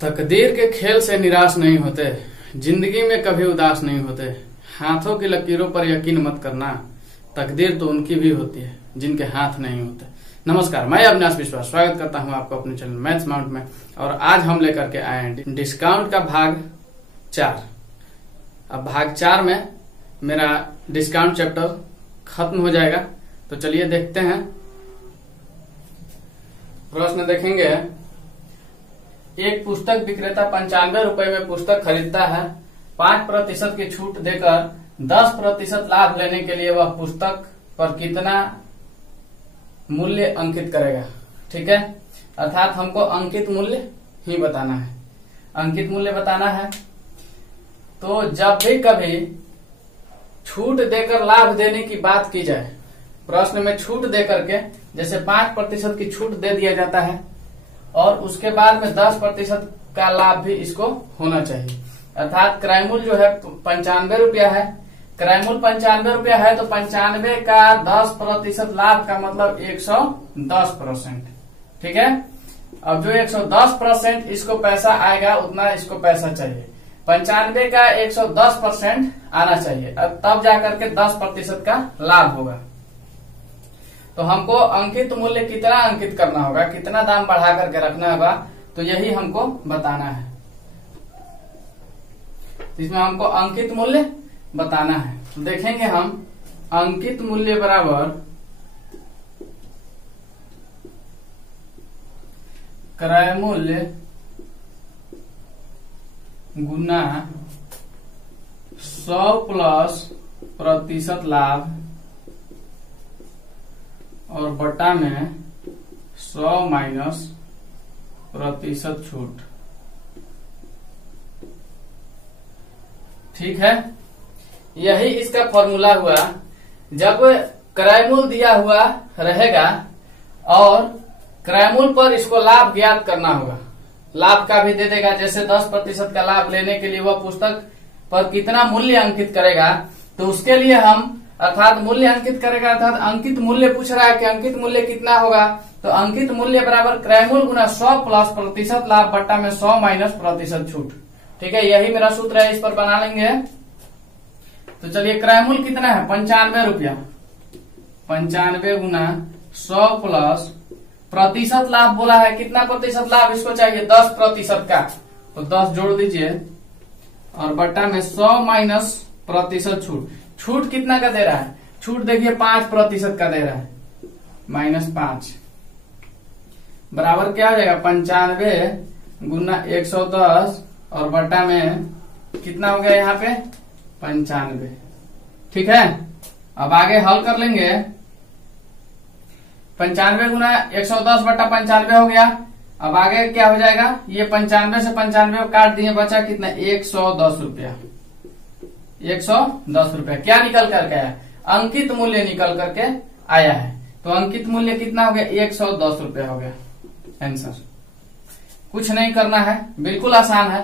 तकदीर के खेल से निराश नहीं होते, जिंदगी में कभी उदास नहीं होते। हाथों की लकीरों पर यकीन मत करना, तकदीर तो उनकी भी होती है जिनके हाथ नहीं होते। नमस्कार, मैं अविनाश विश्वास स्वागत करता हूं आपको अपने चैनल मैथ्स माउंट में। और आज हम लेकर के आए हैं डिस्काउंट का भाग 4। अब भाग 4 में मेरा डिस्काउंट चैप्टर खत्म हो जाएगा, तो चलिए देखते हैं। प्रश्न देखेंगे। एक पुस्तक विक्रेता 95 रुपए में पुस्तक खरीदता है। 5% की छूट देकर 10% लाभ लेने के लिए वह पुस्तक पर कितना मूल्य अंकित करेगा। ठीक है, अर्थात हमको अंकित मूल्य ही बताना है। अंकित मूल्य बताना है तो जब भी कभी छूट देकर लाभ देने की बात की जाए, प्रश्न में छूट देकर के जैसे 5% की छूट दे दिया जाता है और उसके बाद में 10% का लाभ भी इसको होना चाहिए। अर्थात क्रयमूल्य जो है 95 रुपया है, क्रयमूल्य 95 रुपया है तो 95 का 10% लाभ का मतलब 110%। ठीक है, अब जो 110% इसको पैसा आएगा उतना इसको पैसा चाहिए। 95 का 110% आना चाहिए, अब तब जाकर के 10% का लाभ होगा। तो हमको अंकित मूल्य कितना अंकित करना होगा, कितना दाम बढ़ा करके रखना होगा, तो यही हमको बताना है। इसमें हमको अंकित मूल्य बताना है। तो देखेंगे हम अंकित मूल्य बराबर क्रय मूल्य गुना 100 प्लस प्रतिशत लाभ और बटा में 100 माइनस प्रतिशत छूट। ठीक है, यही इसका फॉर्मूला हुआ। जब क्रयमूल्य दिया हुआ रहेगा और क्रयमूल्य पर इसको लाभ ज्ञात करना होगा, लाभ का भी दे देगा। जैसे 10% का लाभ लेने के लिए वह पुस्तक पर कितना मूल्य अंकित करेगा, तो उसके लिए हम अर्थात मूल्य अंकित करेगा, अर्थात अंकित मूल्य पूछ रहा है कि अंकित मूल्य कितना होगा। तो अंकित मूल्य बराबर क्रयमूल्य गुना 100 प्लस प्रतिशत लाभ बट्टा में 100 माइनस प्रतिशत छूट। ठीक है, यही मेरा सूत्र है, इस पर बना लेंगे। तो चलिए, क्रयमूल्य कितना है 95 रुपया, 95 गुना 100 प्लस प्रतिशत लाभ बोला है, कितना प्रतिशत लाभ इसको चाहिए 10% का, तो 10 जोड़ दीजिए और बट्टा में 100 माइनस प्रतिशत छूट। छूट कितना का दे रहा है, छूट देखिए 5% का दे रहा है, -5 बराबर क्या हो जाएगा 95 गुना 110 और बट्टा में कितना हो गया यहाँ पे 95। ठीक है, अब आगे हल कर लेंगे। 95 गुना 110 बट्टा 95 हो गया। अब आगे क्या हो जाएगा, ये 95 से 95 काट दिए, बचा कितना 110 रुपया। 110 रुपया क्या निकल करके आया, अंकित मूल्य निकल करके आया है। तो अंकित मूल्य कितना हो गया 110 रुपया हो गया आंसर। कुछ नहीं करना है, बिल्कुल आसान है।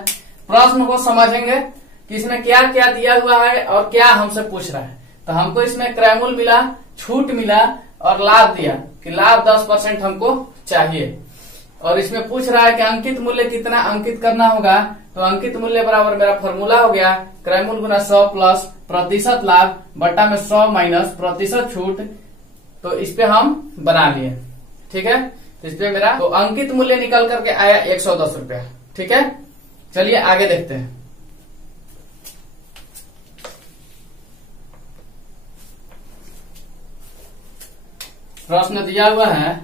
प्रश्न को समझेंगे कि इसमें क्या क्या दिया हुआ है और क्या हमसे पूछ रहा है। तो हमको इसमें क्रयमूल्य मिला, छूट मिला और लाभ दिया कि लाभ 10% हमको चाहिए। और इसमें पूछ रहा है कि अंकित मूल्य कितना अंकित करना होगा। तो अंकित मूल्य बराबर मेरा फॉर्मूला हो गया क्रयमूल्य गुना 100 प्लस प्रतिशत लाभ बट्टा में 100 माइनस प्रतिशत छूट। तो इस पे हम बना लिए। ठीक है, तो इस पे मेरा तो अंकित मूल्य निकल करके आया 110 रुपया। ठीक है, चलिए आगे देखते हैं। प्रश्न दिया हुआ है,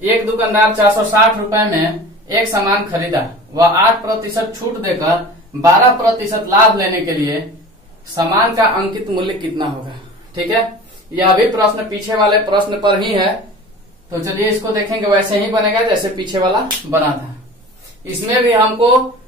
एक दुकानदार 460 रुपए में एक सामान खरीदा, वह 8% छूट देकर 12% लाभ लेने के लिए सामान का अंकित मूल्य कितना होगा। ठीक है, यह भी प्रश्न पीछे वाले प्रश्न पर ही है, तो चलिए इसको देखेंगे। वैसे ही बनेगा जैसे पीछे वाला बना था। इसमें भी हमको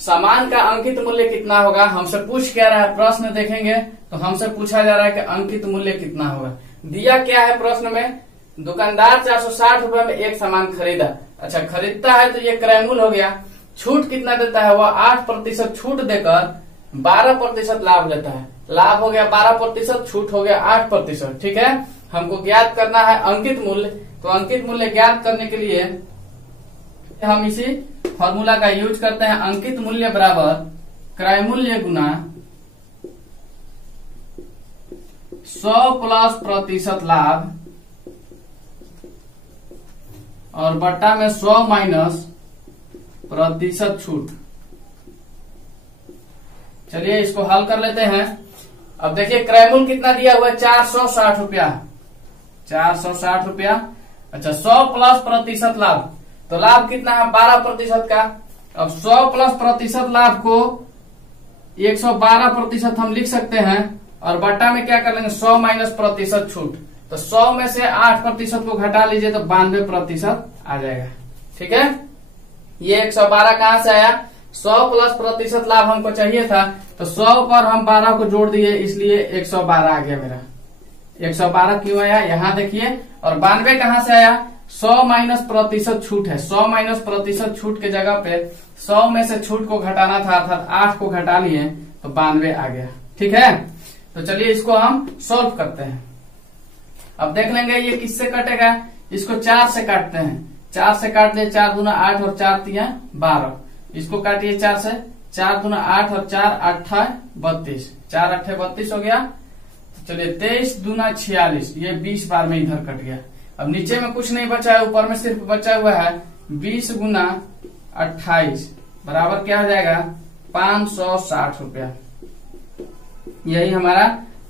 सामान का अंकित मूल्य कितना होगा हमसे पूछ क्या रहा है। प्रश्न देखेंगे तो हमसे पूछा जा रहा है कि अंकित मूल्य कितना होगा। दिया क्या है प्रश्न में, दुकानदार 460 रुपए में एक सामान खरीदा। अच्छा, खरीदता है तो ये क्रयमूल्य हो गया। छूट कितना देता है, वह 8% छूट देकर 12% लाभ लेता है। लाभ हो गया 12%, छूट हो गया 8%। ठीक है, हमको ज्ञात करना है अंकित मूल्य। तो अंकित मूल्य ज्ञात करने के लिए हम इसी फॉर्मूला का यूज करते हैं। अंकित मूल्य बराबर क्रय मूल्य गुना 100 प्लस प्रतिशत लाभ और बट्टा में 100 माइनस प्रतिशत छूट। चलिए इसको हल कर लेते हैं। अब देखिए क्रय मूल्य कितना दिया हुआ है, 460 रुपया, 460 रुपया। अच्छा 100 प्लस प्रतिशत लाभ, तो लाभ कितना है 12% का। अब 100 प्लस प्रतिशत लाभ को 112% हम लिख सकते हैं और बट्टा में क्या कर लेंगे 100 माइनस प्रतिशत छूट। तो 100 में से 8% को घटा लीजिए तो 92% आ जाएगा। ठीक है, ये 112 कहां से आया, 100 प्लस प्रतिशत लाभ हमको चाहिए था तो 100 पर हम 12 को जोड़ दिए इसलिए 112 आ गया मेरा। 112 क्यों आया यहाँ देखिए, और 92 कहां से आया, 100 माइनस प्रतिशत छूट है। 100 माइनस प्रतिशत छूट के जगह पे 100 में से छूट को घटाना था अर्थात 8 को घटा लिए तो 92 आ गया। ठीक है, तो चलिए इसको हम सोल्व करते हैं। अब देख लेंगे ये किससे कटेगा, इसको 4 से काटते हैं। 4 से काट दिए, 4 दूना 8 और 4 तिया 12। इसको काटिए 4 से, 4 दूना 8 और 4 8 32, 4 8 32 हो गया। चलिए 23 दूना 46, ये 20 बार में इधर कट गया। अब नीचे में कुछ नहीं बचा है, ऊपर में सिर्फ बचा हुआ है 20 गुना 28 बराबर क्या हो जाएगा 560 रुपया। यही हमारा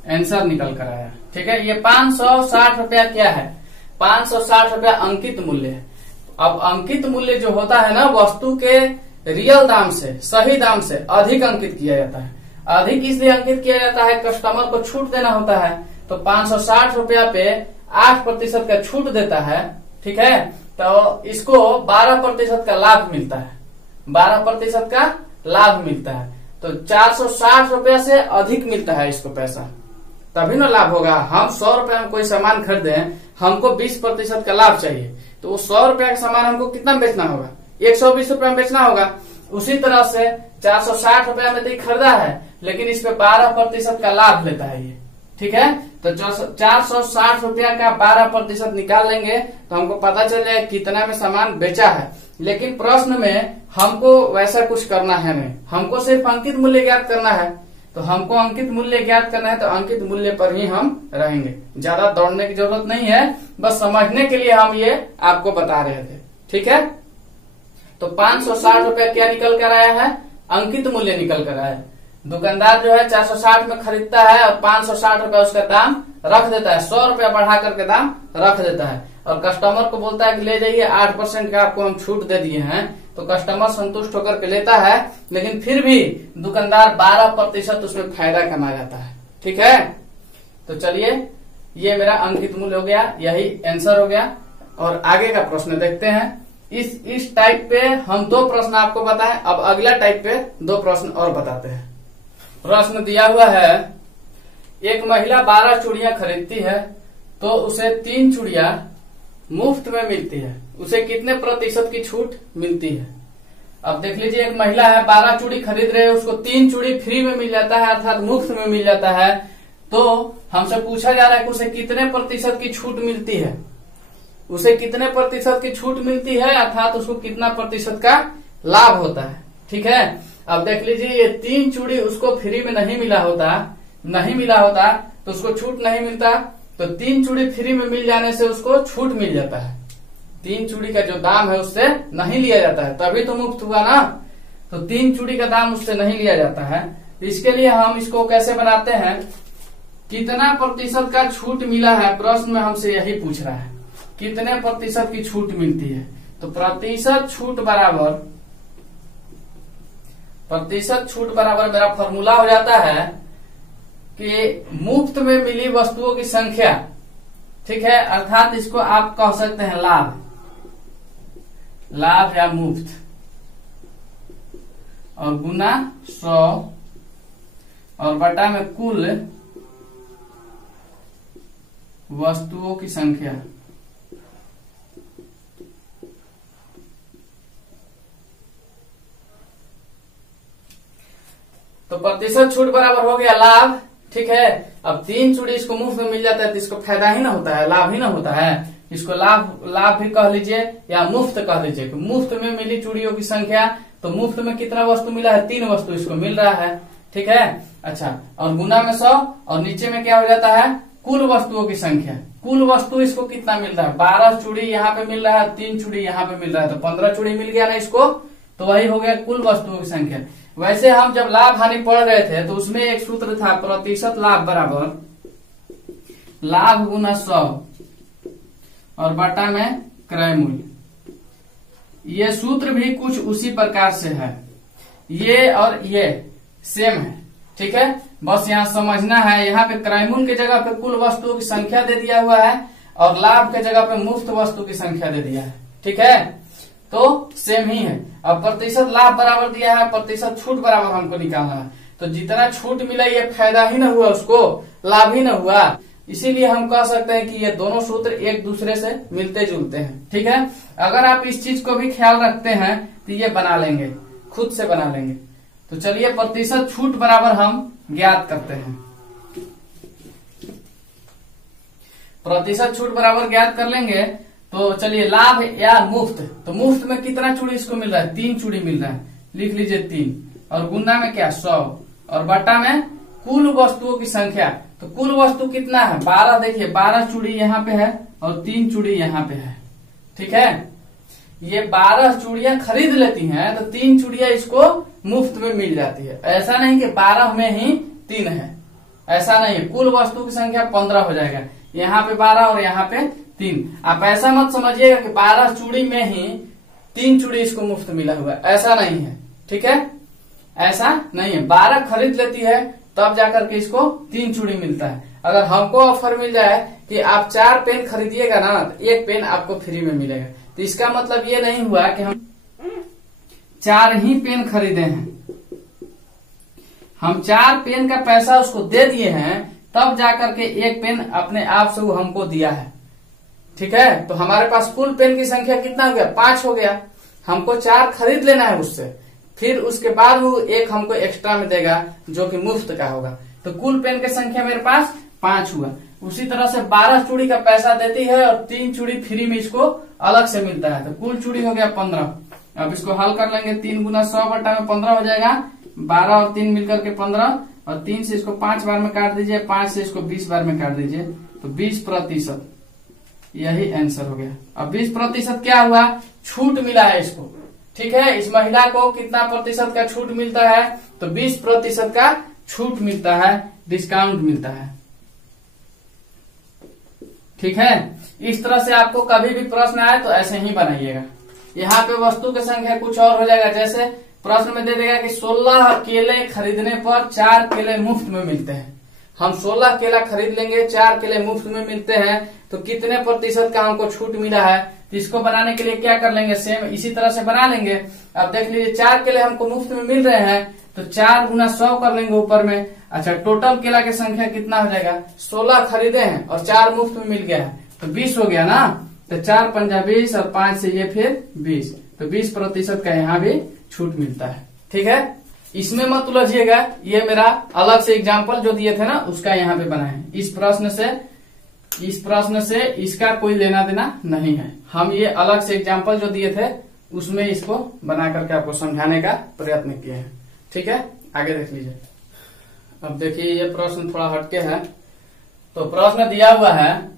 आंसर निकल कर आया। ठीक है, ये 560 रुपया क्या है, 560 रुपया अंकित मूल्य है। अब अंकित मूल्य जो होता है ना, वस्तु के रियल दाम से, सही दाम से अधिक अंकित किया जाता है। अधिक इसलिए अंकित किया जाता है, कस्टमर को छूट देना होता है। तो 560 रुपया पे 8% का छूट देता है। ठीक है, तो इसको 12% का लाभ मिलता है, 12% का लाभ मिलता है। तो 460 रुपया से अधिक मिलता है इसको पैसा, तभी ना लाभ होगा। हम 100 रुपया में कोई सामान खरीदे, हमको 20% का लाभ चाहिए, तो वो 100 रुपया का सामान हमको कितना बेचना होगा, 120 रुपया में बेचना होगा। उसी तरह से 460 रुपया में तो खरीदा है, लेकिन इस पे 12% का लाभ लेता है ये। ठीक है, तो 460 रुपया का 12% निकाल लेंगे तो हमको पता चल जाए कितना में सामान बेचा है। लेकिन प्रश्न में हमको वैसा कुछ करना है नहीं, हमको सिर्फ अंकित मूल्य ज्ञात करना है। तो हमको अंकित मूल्य ज्ञात करना है तो अंकित मूल्य पर ही हम रहेंगे, ज्यादा दौड़ने की जरूरत नहीं है, बस समझने के लिए हम ये आपको बता रहे थे। ठीक है, तो 560 रुपया क्या निकल कर आया है, अंकित मूल्य निकल कर आया है। दुकानदार जो है 460 में खरीदता है और 560 रुपया उसका दाम रख देता है, 100 रुपया बढ़ा करके दाम रख देता है और कस्टमर को बोलता है कि ले जाइए 8% का आपको हम छूट दे दिए हैं। तो कस्टमर संतुष्ट होकर के लेता है, लेकिन फिर भी दुकानदार 12% उसमें फायदा कमा जाता है। ठीक है, तो चलिए ये मेरा अंकित मूल्य हो गया, यही आंसर हो गया। और आगे का प्रश्न देखते हैं। इस टाइप पे हम 2 प्रश्न आपको बताएं, अब अगला टाइप पे 2 प्रश्न और बताते हैं। प्रश्न दिया हुआ है, एक महिला 12 चूड़ियां खरीदती है तो उसे 3 चूड़ियां मुफ्त में मिलती है, उसे कितने प्रतिशत की छूट मिलती है। अब देख लीजिए, एक महिला है 12 चूड़ी खरीद रहे हैं, उसको 3 चूड़ी फ्री में मिल जाता है अर्थात मुफ्त में मिल जाता है। तो हमसे पूछा जा रहा है कि उसे कितने प्रतिशत की छूट मिलती है, उसे कितने प्रतिशत की छूट मिलती है अर्थात उसको कितना प्रतिशत का लाभ होता है। ठीक है, अब देख लीजिए, ये 3 चूड़ी उसको फ्री में नहीं मिला होता तो उसको छूट नहीं मिलता। तो 3 चूड़ी फ्री में मिल जाने से उसको छूट मिल जाता है, 3 चूड़ी का जो दाम है उससे नहीं लिया जाता है, तभी तो मुफ्त हुआ ना। तो 3 चूड़ी का दाम उससे नहीं लिया जाता है। तो इसके लिए हम इसको कैसे बनाते हैं, कितना प्रतिशत का छूट मिला है, प्रश्न में हमसे यही पूछ रहा है, कितने प्रतिशत की छूट मिलती है। तो प्रतिशत छूट बराबर मेरा फॉर्मूला हो जाता है कि मुफ्त में मिली वस्तुओं की संख्या। ठीक है, अर्थात इसको आप कह सकते हैं लाभ या मुफ्त, और गुना 100 और बटा में कुल वस्तुओं की संख्या। तो प्रतिशत छूट बराबर हो गया लाभ। ठीक है, अब 3 चूड़ी इसको मुफ्त में मिल जाता है तो इसको फायदा ही ना होता है, लाभ ही ना होता है, इसको लाभ लाभ भी कह लीजिए या मुफ्त कह लीजिए। मुफ्त में मिली चूड़ियों की संख्या, तो मुफ्त में कितना वस्तु मिला है, 3 वस्तु इसको मिल रहा है। ठीक है, अच्छा, और गुना में 100 और नीचे में क्या हो जाता है, कुल वस्तुओं की संख्या। कुल वस्तु इसको कितना मिल रहा है, 12 चूड़ी यहाँ पे मिल रहा है, 3 चूड़ी यहाँ पे मिल रहा है, तो 15 चूड़ी मिल गया ना इसको, तो वही हो गया कुल वस्तुओं की संख्या। वैसे हम जब लाभ हानि पढ़ रहे थे तो उसमें एक सूत्र था, प्रतिशत लाभ बराबर लाभ गुना 100 और बटा में क्रय मूल्य। ये सूत्र भी कुछ उसी प्रकार से है, ये और ये सेम है। ठीक है, बस यहाँ समझना है, यहाँ पे क्रय मूल्य की जगह पे कुल वस्तुओं की संख्या दे दिया हुआ है और लाभ के जगह पे मुफ्त वस्तु की संख्या दे दिया है। ठीक है, तो सेम ही है। अब प्रतिशत लाभ बराबर दिया है, प्रतिशत छूट बराबर हमको निकालना है, तो जितना छूट मिला ये फायदा ही न हुआ, उसको लाभ ही न हुआ। इसीलिए हम कह सकते हैं कि ये दोनों सूत्र एक दूसरे से मिलते जुलते हैं। ठीक है, अगर आप इस चीज को भी ख्याल रखते हैं तो ये बना लेंगे, खुद से बना लेंगे। तो चलिए प्रतिशत छूट बराबर हम ज्ञात करते हैं। प्रतिशत छूट बराबर ज्ञात कर लेंगे, तो चलिए लाभ या मुफ्त, तो मुफ्त में कितना चूड़ी इसको मिल रहा है, 3 चूड़ी मिल रहा है, लिख लीजिए 3, और गुना में क्या 100 और बटा में कुल वस्तुओं की संख्या। तो कुल वस्तु कितना है, 12, देखिए 12 चूड़ी यहाँ पे है और 3 चूड़ी यहाँ पे है। ठीक है, ये 12 चूड़ियां खरीद लेती हैं तो 3 चूड़ियां इसको मुफ्त में मिल जाती है। ऐसा नहीं कि 12 में ही 3 है, ऐसा नहीं है, कुल वस्तु की संख्या 15 हो जाएगा, यहाँ पे 12 और यहाँ पे 3। आप ऐसा मत समझिएगा कि 12 चूड़ी में ही 3 चूड़ी इसको मुफ्त मिला हुआ है, ऐसा नहीं है। ठीक है, ऐसा नहीं है, 12 खरीद लेती है तब जाकर के इसको 3 चूड़ी मिलता है। अगर हमको ऑफर मिल जाए कि आप 4 पेन खरीदिएगा ना, तो 1 पेन आपको फ्री में मिलेगा, तो इसका मतलब ये नहीं हुआ कि हम 4 ही पेन खरीदे हैं, हम 4 पेन का पैसा उसको दे दिए हैं, तब जाकर के 1 पेन अपने आप से वो हमको दिया है। ठीक है, तो हमारे पास कुल पेन की संख्या कितना हो गया, 5 हो गया। हमको 4 खरीद लेना है उससे, फिर उसके बाद वो 1 हमको एक्स्ट्रा में देगा जो कि मुफ्त का होगा। तो कुल पेन की संख्या मेरे पास 5 हुआ। उसी तरह से 12 चूड़ी का पैसा देती है और 3 चूड़ी फ्री में इसको अलग से मिलता है, तो कुल चूड़ी हो गया 15। अब इसको हल कर लेंगे, 3 गुना 100 बटा में 15 हो जाएगा, 12 और 3 मिलकर के 15, और 3 से इसको 5 बार में काट दीजिए, 5 से इसको 20 बार में काट दीजिए, तो 20%, यही आंसर हो गया। अब 20% क्या हुआ, छूट मिला है इसको। ठीक है, इस महिला को कितना प्रतिशत का छूट मिलता है, तो 20% का छूट मिलता है, डिस्काउंट मिलता है। ठीक है, इस तरह से आपको कभी भी प्रश्न आए तो ऐसे ही बनाइएगा। यहाँ पे वस्तु की संख्या कुछ और हो जाएगा, जैसे प्रश्न में दे देगा कि 16 केले खरीदने पर 4 केले मुफ्त में मिलते हैं। हम 16 केला खरीद लेंगे, 4 केले मुफ्त में मिलते हैं, तो कितने प्रतिशत का हमको छूट मिला है। तो इसको बनाने के लिए क्या कर लेंगे, सेम इसी तरह से बना लेंगे। अब देख लीजिए 4 केले हमको मुफ्त में मिल रहे हैं, तो 4 गुना 100 कर लेंगे ऊपर में। अच्छा, टोटल केला की संख्या कितना हो जाएगा, 16 खरीदे हैं और 4 मुफ्त में मिल गया है, तो 20 हो गया ना। तो 4 पंजा 20 और 5 से ये फिर 20, तो 20% का यहाँ भी छूट मिलता है। ठीक है, इसमें मत उलझिएगा, ये मेरा अलग से एग्जाम्पल जो दिए थे ना उसका यहाँ पे बना है। इस प्रश्न से इसका कोई लेना देना नहीं है। हम ये अलग से एग्जाम्पल जो दिए थे उसमें इसको बना करके आपको समझाने का प्रयत्न किए हैं। ठीक है, आगे देख लीजिए। अब देखिए ये प्रश्न थोड़ा हटके है। तो प्रश्न दिया हुआ है,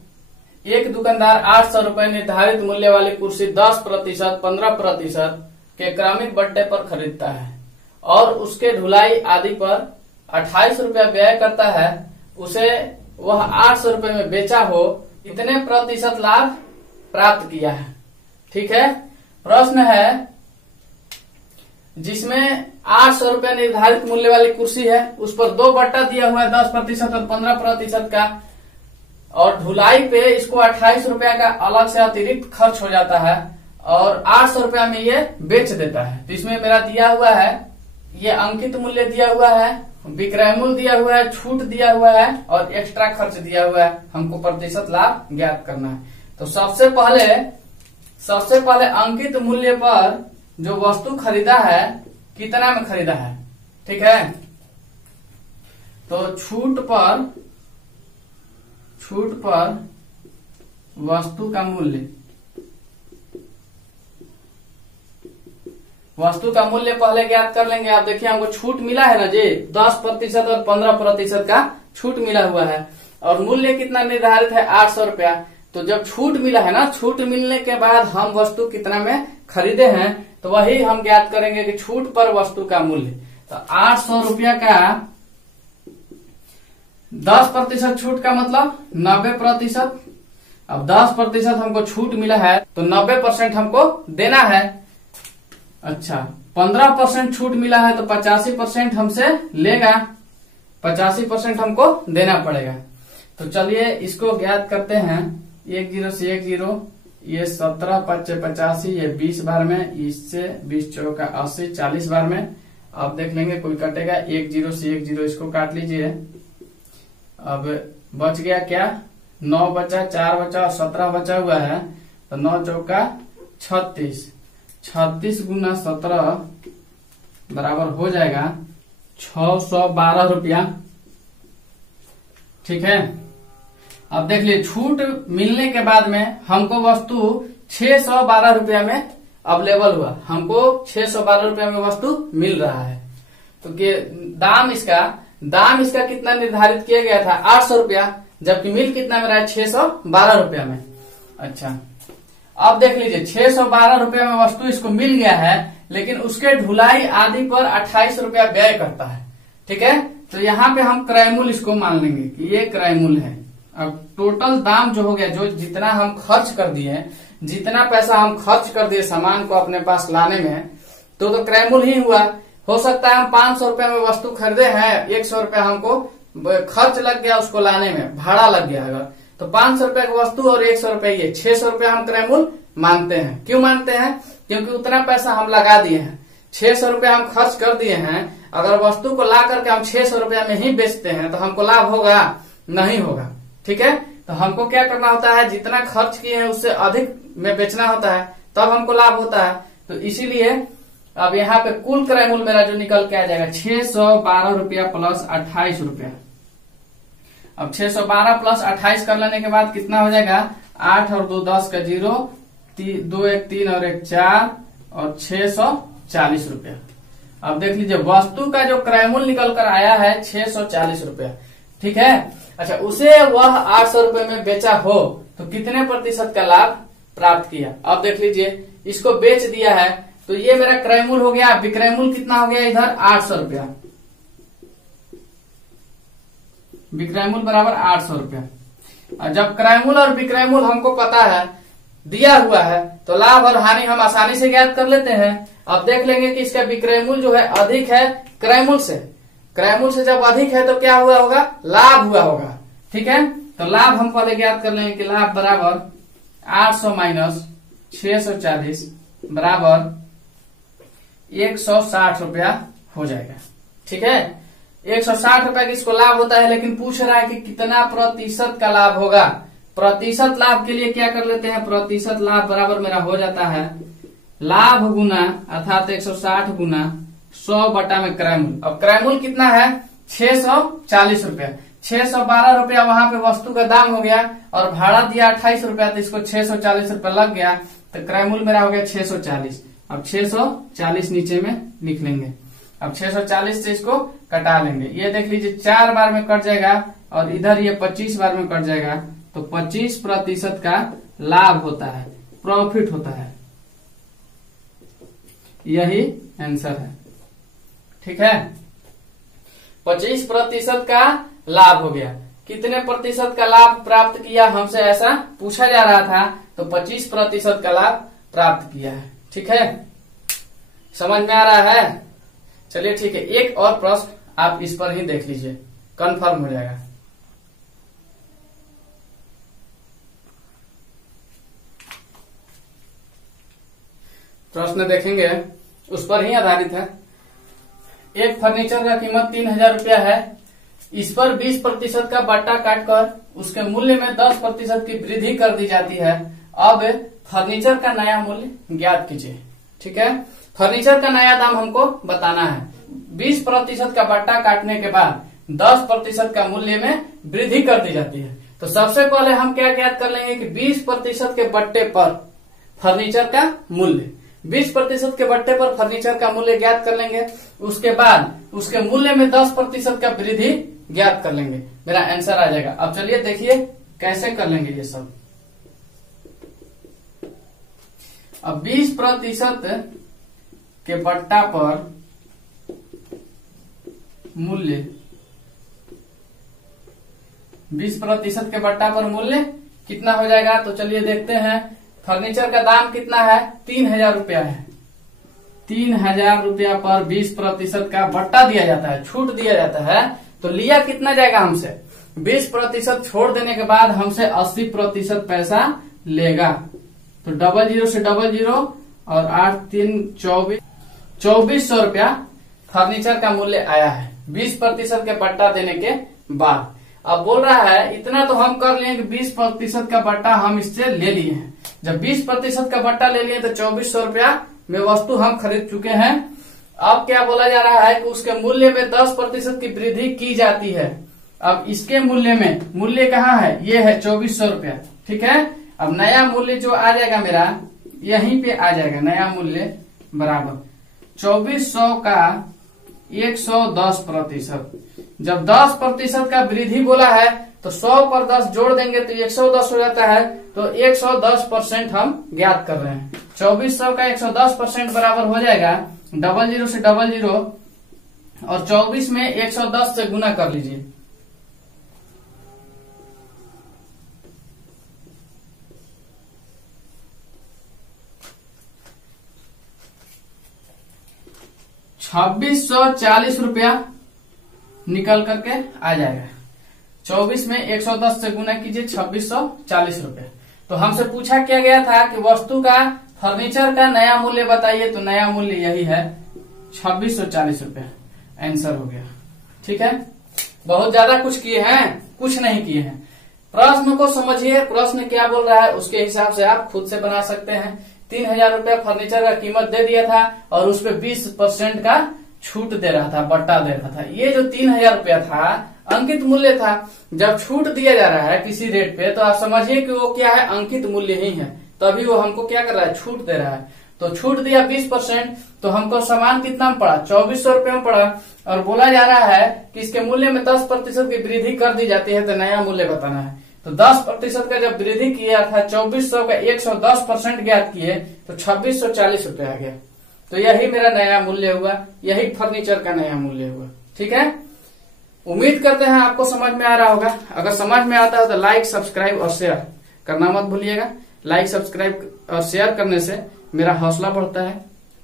एक दुकानदार 800 रुपए निर्धारित मूल्य वाली कुर्सी 10%, 15% के क्रमिक बट्टे पर खरीदता है और उसके ढुलाई आदि पर 28 रुपया व्यय करता है। उसे वह 800 रुपए में बेचा हो, कितने प्रतिशत लाभ प्राप्त किया है। ठीक है, प्रश्न है जिसमें 800 रुपया निर्धारित मूल्य वाली कुर्सी है, उस पर 2 बट्टा दिया हुआ है 10% और 15% का, और ढुलाई पे इसको 28 रुपया का अलग से अतिरिक्त खर्च हो जाता है और 800 रुपया में ये बेच देता है। तो इसमें मेरा दिया हुआ है, ये अंकित मूल्य दिया हुआ है, विक्रय मूल्य दिया हुआ है, छूट दिया हुआ है और एक्स्ट्रा खर्च दिया हुआ है। हमको प्रतिशत लाभ ज्ञात करना है। तो सबसे पहले अंकित मूल्य पर जो वस्तु खरीदा है कितना में खरीदा है। ठीक है, तो छूट पर वस्तु का मूल्य, वस्तु का मूल्य पहले ज्ञात कर लेंगे। आप देखिए हमको छूट मिला है ना जी, 10% और 15% का छूट मिला हुआ है, और मूल्य कितना निर्धारित है 800 रुपया। तो जब छूट मिला है ना, छूट मिलने के बाद हम वस्तु कितना में खरीदे हैं, तो वही हम ज्ञात करेंगे कि छूट पर वस्तु का मूल्य। तो 800 रुपया का 10% छूट का मतलब 90%। अब 10% हमको छूट मिला है तो 90% हमको देना है। अच्छा, 15% छूट मिला है तो 85% हमसे लेगा, 85% हमको देना पड़ेगा। तो चलिए इसको ज्ञात करते हैं। 10 से 10, ये 17 5 85, ये 20 बार में, इससे 20 चौका 80, 40 बार में। अब देख लेंगे कोई कटेगा। 10 से 10 इसको काट लीजिए। अब बच गया क्या, 9 बचा, 4 बचा और 17 बचा हुआ है। तो 9 चौका 36, 36 गुना 17 बराबर हो जाएगा 612 रुपया। ठीक है। अब देख लीजिए छूट मिलने के बाद में हमको वस्तु 612 रुपया में अवेलेबल हुआ, हमको 612 रुपया में वस्तु मिल रहा है। तो दाम इसका कितना निर्धारित किया गया था 800 रुपया, जबकि मिल कितना में रहा है 612 रुपया में। अच्छा, अब देख लीजिए 612 रुपया में वस्तु इसको मिल गया है, लेकिन उसके ढुलाई आदि पर 28 रुपया व्यय करता है। ठीक है। तो यहाँ पे हम क्रय मूल्य इसको मान लेंगे कि ये क्रय मूल्य है। अब टोटल दाम जो हो गया, जो जितना हम खर्च कर दिए, जितना पैसा हम खर्च कर दिए सामान को अपने पास लाने में, तो क्रय मूल्य ही हुआ। हो सकता है हम 500 रुपया में वस्तु खरीदे हैं, 100 रुपया हमको खर्च लग गया उसको लाने में, भाड़ा लग गया अगर, तो 500 रुपया की वस्तु और 100 रुपया, ये 600 रुपया हम क्रय मूल्य मानते हैं। क्यों मानते हैं? क्योंकि उतना पैसा हम लगा दिए हैं, 600 रुपया हम खर्च कर दिए हैं। अगर वस्तु को ला करके हम 600 रुपया में ही बेचते हैं तो हमको लाभ होगा? नहीं होगा। ठीक है। तो हमको क्या करना होता है, जितना खर्च किए हैं उससे अधिक में बेचना होता है, तब हमको लाभ होता है। तो इसीलिए अब यहाँ पे कुल क्रय मूल्य मेरा जो निकल के आ जाएगा 612 रुपया प्लस 28 रुपया। अब 612 प्लस 28 कर लेने के बाद कितना हो जाएगा, 8 और 2 10 का 0, 2 1 3 और 1 4 और 640 रुपया। अब देख लीजिए वस्तु का जो क्रय मूल्य निकल कर आया है 640 रुपया। ठीक है। अच्छा, उसे वह 800 रुपये में बेचा हो तो कितने प्रतिशत का लाभ प्राप्त किया? अब देख लीजिए इसको बेच दिया है तो ये मेरा क्रय मूल्य हो गया। विक्रय मूल्य कितना हो गया इधर 800 रुपया, विक्रय मूल्य बराबर 800 रुपया। और जब क्रय मूल्य और विक्रय मूल्य हमको पता है, दिया हुआ है, तो लाभ और हानि हम आसानी से ज्ञात कर लेते हैं। अब देख लेंगे कि इसका विक्रय मूल्य जो है अधिक है क्रय मूल्य से। क्रय मूल्य से जब अधिक है तो क्या हुआ होगा, लाभ हुआ होगा। ठीक है। तो लाभ हम पहले ज्ञात कर लेंगे कि लाभ बराबर 800 माइनस 640 बराबर 160 रुपया हो जाएगा। ठीक है। 160 रुपया की इसको लाभ होता है, लेकिन पूछ रहा है कि कितना प्रतिशत का लाभ होगा। प्रतिशत लाभ के लिए क्या कर लेते हैं, प्रतिशत लाभ बराबर मेरा हो जाता है लाभ गुना अर्थात 160 गुना 100 बटा में क्रय मूल्य। अब क्रय मूल्य कितना है 640 रुपया। 612 रुपया वहां पे वस्तु का दाम हो गया और भाड़ा दिया 28 रुपया, तो इसको 640 रुपया लग गया, तो क्रय मूल्य मेरा हो गया 640। अब 640 नीचे में लिख लेंगे। अब 640 से इसको कटा लेंगे। ये देख लीजिए 4 बार में कट जाएगा और इधर ये 25 बार में कट जाएगा, तो 25% का लाभ होता है, प्रॉफिट होता है। यही आंसर है। ठीक है। 25% का लाभ हो गया। कितने प्रतिशत का लाभ प्राप्त किया, हमसे ऐसा पूछा जा रहा था, तो 25% का लाभ प्राप्त किया है। ठीक है। समझ में आ रहा है? चलिए ठीक है, एक और प्रश्न आप इस पर ही देख लीजिए, कंफर्म हो जाएगा। प्रश्न देखेंगे उस पर ही आधारित है। एक फर्नीचर का कीमत 3000 रुपया है। इस पर 20% का बट्टा काटकर उसके मूल्य में 10% की वृद्धि कर दी जाती है। अब फर्नीचर का नया मूल्य ज्ञात कीजिए। ठीक है। फर्नीचर का नया दाम हमको बताना है। 20% का बट्टा काटने के बाद 10% का मूल्य में वृद्धि कर दी जाती है। तो तो सबसे पहले हम क्या ज्ञात कर लेंगे कि 20% के बट्टे पर फर्नीचर का मूल्य, 20% के बट्टे पर फर्नीचर का मूल्य ज्ञात कर लेंगे। उसके बाद उसके मूल्य में 10% का वृद्धि ज्ञात कर लेंगे, मेरा आंसर आ जाएगा। अब चलिए देखिए कैसे कर लेंगे ये सब। अब 20% के बट्टा पर मूल्य, 20% के बट्टा पर मूल्य कितना हो जाएगा, तो चलिए देखते हैं। फर्नीचर का दाम कितना है, 3000 रुपया है। 3000 रुपया पर 20% का बट्टा दिया जाता है, छूट दिया जाता है, तो लिया कितना जाएगा हमसे, 20% छोड़ देने के बाद हमसे 80% पैसा लेगा। तो 00 से 00 और 8 3 24, 2400 रुपया फर्नीचर का मूल्य आया है 20% के बट्टा देने के बाद। अब बोल रहा है इतना तो हम कर लिए कि 20% का बट्टा हम इससे ले लिए हैं। जब 20% का बट्टा ले लिए तो 2400 रुपया में वस्तु हम खरीद चुके हैं। अब क्या बोला जा रहा है कि उसके मूल्य में 10% की वृद्धि की जाती है। अब इसके मूल्य में, मूल्य कहाँ है, ये है 2400 रुपया, ठीक है। अब नया मूल्य जो आ जाएगा मेरा यहीं पे आ जाएगा, नया मूल्य बराबर 2400 का 110%। जब 10% का वृद्धि बोला है तो 100 पर 10 जोड़ देंगे तो 110 हो जाता है, तो 110% हम ज्ञात कर रहे हैं। 2400 का 110% बराबर हो जाएगा 00 से 00 और 24 में 110 से गुना कर लीजिए। ₹2640 निकल करके आ जाएगा। 24 में 110 से गुना कीजिए, 2640 रुपया। तो हमसे पूछा क्या गया था कि वस्तु का, फर्नीचर का नया मूल्य बताइए, तो नया मूल्य यही है 2640 रुपया। आंसर हो गया, ठीक है। बहुत ज्यादा कुछ किए हैं, कुछ नहीं किए हैं। प्रश्न को समझिए, प्रश्न क्या बोल रहा है उसके हिसाब से आप खुद से बना सकते हैं। 3000 रुपया फर्नीचर का कीमत दे दिया था और उस पर 20% का छूट दे रहा था, बट्टा दे रहा था। ये जो 3000 रुपया था अंकित मूल्य था। जब छूट दिया जा रहा है किसी रेट पे तो आप समझिए कि वो क्या है, अंकित मूल्य ही है, तभी वो हमको क्या कर रहा है, छूट दे रहा है। तो छूट दिया 20%, तो हमको सामान कितना में पड़ा, 2400 रुपये में पड़ा। और बोला जा रहा है कि इसके मूल्य में 10% की वृद्धि कर दी जाती है, तो नया मूल्य बताना है। तो 10% का जब वृद्धि किया था, 2400 का 110% ज्ञात किए तो 2640 रुपये आ गया। तो यही मेरा नया मूल्य हुआ, यही फर्नीचर का नया मूल्य हुआ, ठीक है। उम्मीद करते हैं आपको समझ में आ रहा होगा। अगर समझ में आता है तो लाइक, सब्सक्राइब और शेयर करना मत भूलिएगा। लाइक, सब्सक्राइब और शेयर करने से मेरा हौसला बढ़ता है,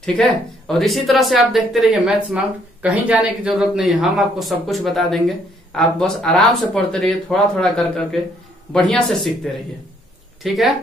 ठीक है। और इसी तरह से आप देखते रहिए मैथ्स माउंट, कहीं जाने की जरूरत नहीं है, हम आपको सब कुछ बता देंगे। आप बस आराम से पढ़ते रहिए, थोड़ा थोड़ा कर करके बढ़िया से सीखते रहिए, ठीक है।